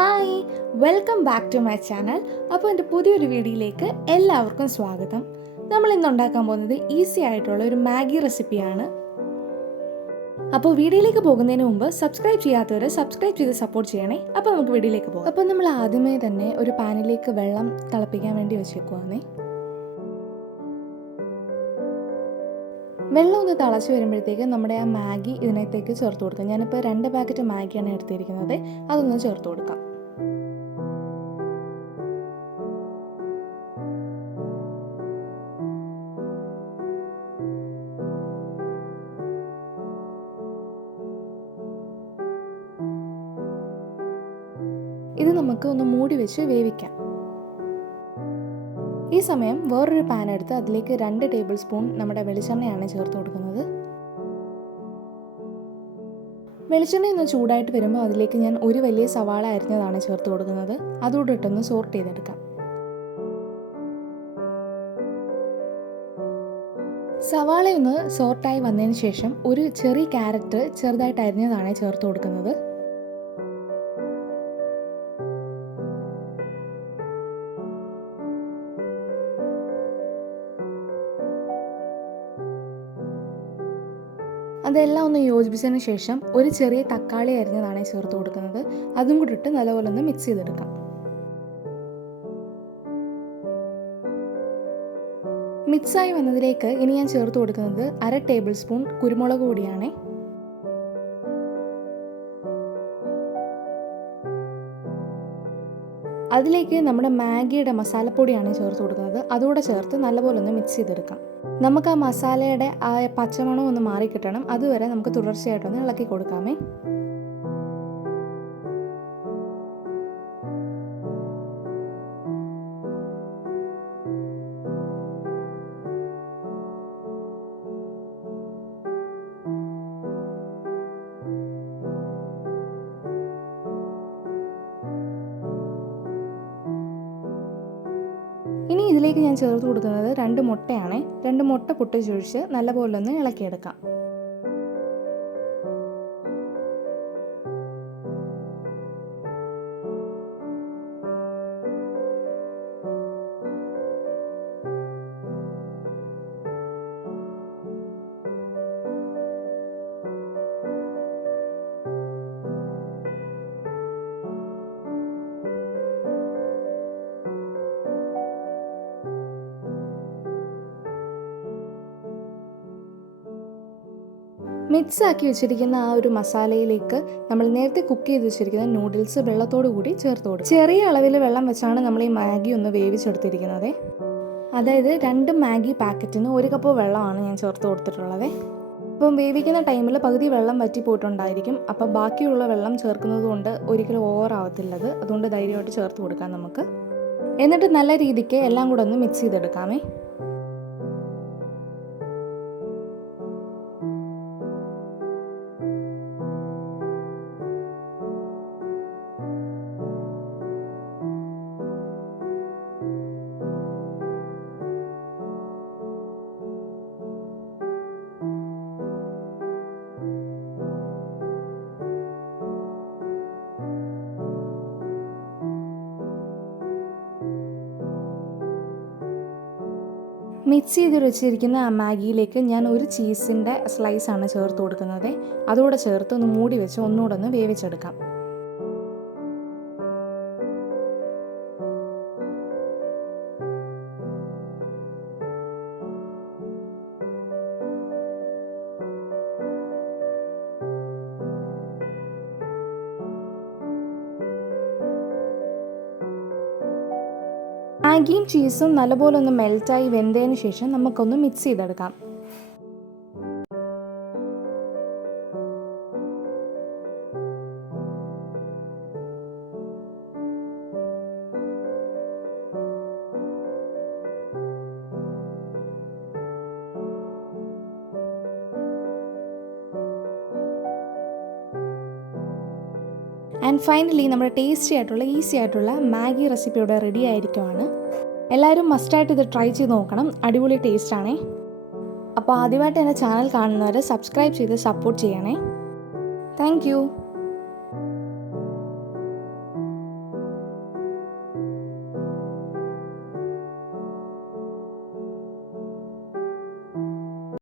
Hi, welcome back to my channel. അപ്പോൾ എൻ്റെ പുതിയൊരു വീഡിയോയിലേക്ക് എല്ലാവർക്കും സ്വാഗതം. നമ്മൾ ഇന്ന് ഉണ്ടാക്കാൻ പോകുന്നത് ഈസി ആയിട്ടുള്ള ഒരു മാഗി റെസിപ്പിയാണ്. അപ്പോൾ വീഡിയോയിലേക്ക് പോകുന്നതിന് മുമ്പ് സബ്സ്ക്രൈബ് ചെയ്യാത്തവർ സബ്സ്ക്രൈബ് ചെയ്ത് സപ്പോർട്ട് ചെയ്യണേ. അപ്പോൾ നമുക്ക് വീഡിയോയിലേക്ക് പോകാം. അപ്പോൾ നമ്മൾ ആദ്യമേ തന്നെ ഒരു പാനിലേക്ക് വെള്ളം തിളപ്പിക്കാൻ വേണ്ടി വെച്ചേക്കുവാണേ. വെള്ളം ഒന്ന് തിളച്ച് വരുമ്പോഴത്തേക്ക് നമ്മുടെ ആ മാഗി ഇതിനകത്തേക്ക് ചേർത്ത് കൊടുക്കാം. ഞാനിപ്പോൾ 2 പാക്കറ്റ് മാഗിയാണ് എടുത്തിരിക്കുന്നത്. അതൊന്ന് ചേർത്ത് കൊടുക്കാം. ഇത് നമുക്ക് ഒന്ന് മൂടി വെച്ച് വേവിക്കാം. ഈ സമയം വേറൊരു പാൻ എടുത്ത് അതിലേക്ക് 2 ടേബിൾ സ്പൂൺ നമ്മുടെ വെളിച്ചെണ്ണയാണ് ചേർത്ത് കൊടുക്കുന്നത്. വെളിച്ചെണ്ണ ഒന്ന് ചൂടായിട്ട് വരുമ്പോൾ അതിലേക്ക് ഞാൻ ഒരു വലിയ സവാള അരിഞ്ഞതാണ് ചേർത്ത് കൊടുക്കുന്നത്. അതുകൂടെ ഇട്ടൊന്ന് സോർട്ട് ചെയ്തെടുക്കാം. സവാളയൊന്ന് സോർട്ടായി വന്നതിന് ശേഷം ഒരു ചെറിയ ക്യാരറ്റ് ചെറുതായിട്ട് അരിഞ്ഞതാണ് ചേർത്ത് കൊടുക്കുന്നത്. അതെല്ലാം ഒന്ന് യോജിപ്പിച്ചതിന് ശേഷം ഒരു ചെറിയ തക്കാളി അരിഞ്ഞതാണ് ചേർത്ത് കൊടുക്കുന്നത്. അതും കൂടി ഇട്ട് നല്ലപോലെ ഒന്ന് മിക്സ് ചെയ്തെടുക്കാം. മിക്സായി വന്നതിലേക്ക് ഇനി ഞാൻ ചേർത്ത് കൊടുക്കുന്നത് 1/2 ടേബിൾ സ്പൂൺ കുരുമുളക് പൊടിയാണ്. അതിലേക്ക് നമ്മുടെ മാഗിയുടെ മസാലപ്പൊടിയാണ് ചേർത്ത് കൊടുക്കുന്നത്. അതുകൂടെ ചേർത്ത് നല്ലപോലെ ഒന്ന് മിക്സ് ചെയ്തെടുക്കാം. നമുക്ക് ആ മസാലയുടെ ആ പച്ചമണം ഒന്ന് മാറിക്കിട്ടണം. അതുവരെ നമുക്ക് തുടർച്ചയായിട്ടൊന്ന് ഇളക്കി കൊടുക്കാമേ. ഇനി ഇതിലേക്ക് ഞാൻ ചേർത്ത് കൊടുക്കുന്നത് 2 മുട്ടയാണ്. 2 മുട്ട പൊട്ടിച്ചൊഴിച്ച് നല്ലപോലെ ഒന്ന് ഇളക്കിയെടുക്കാം. മിക്സ് ആക്കി വെച്ചിരിക്കുന്ന ആ ഒരു മസാലയിലേക്ക് നമ്മൾ നേരത്തെ കുക്ക് ചെയ്ത് വെച്ചിരിക്കുന്ന നൂഡിൽസ് വെള്ളത്തോടു കൂടി ചേർത്ത് കൊടുക്കും. ചെറിയ അളവിൽ വെള്ളം വെച്ചാണ് നമ്മൾ ഈ മാഗി ഒന്ന് വേവിച്ചെടുത്തിരിക്കുന്നത്. അതായത് 2 മാഗി പാക്കറ്റിന് 1 കപ്പ് വെള്ളമാണ് ഞാൻ ചേർത്ത് കൊടുത്തിട്ടുള്ളത്. ഇപ്പം വേവിക്കുന്ന ടൈമിൽ പകുതി വെള്ളം വറ്റി പോയിട്ടുണ്ടായിരിക്കും. അപ്പം ബാക്കിയുള്ള വെള്ളം ചേർക്കുന്നത് കൊണ്ട് ഒരിക്കലും ഓവർ ആവത്തില്ലത്. അതുകൊണ്ട് ധൈര്യമായിട്ട് ചേർത്ത് കൊടുക്കാം നമുക്ക്. എന്നിട്ട് നല്ല രീതിക്ക് എല്ലാം കൂടെ ഒന്ന് മിക്സ് ചെയ്തെടുക്കാമേ. മിക്സ് ചെയ്ത് വെച്ചിരിക്കുന്ന ആ മാഗിയിലേക്ക് ഞാൻ ഒരു ചീസിൻ്റെ സ്ലൈസാണ് ചേർത്ത് കൊടുക്കുന്നത്. അതുകൂടെ ചേർത്ത് ഒന്ന് മൂടി വെച്ച് ഒന്നുകൂടെ ഒന്ന് വേവിച്ചെടുക്കാം. മാഗിയും ചീസും നല്ലപോലെ ഒന്ന് മെൽറ്റായി വെന്തതിന് ശേഷം നമുക്കൊന്ന് മിക്സ് ചെയ്തെടുക്കാം. ആൻഡ് ഫൈനലി നമ്മുടെ ടേസ്റ്റി ആയിട്ടുള്ള ഈസി ആയിട്ടുള്ള മാഗി റെസിപ്പി ഇവിടെ റെഡി ആയിരിക്കുവാണ്. എല്ലാവരും മസ്റ്റായിട്ട് ഇത് ട്രൈ ചെയ്ത് നോക്കണം. അടിപൊളി ടേസ്റ്റാണേ. അപ്പോൾ ആദ്യമായിട്ട് എൻ്റെ ചാനൽ കാണുന്നവർ സബ്സ്ക്രൈബ് ചെയ്ത് സപ്പോർട്ട് ചെയ്യണേ. Thank you.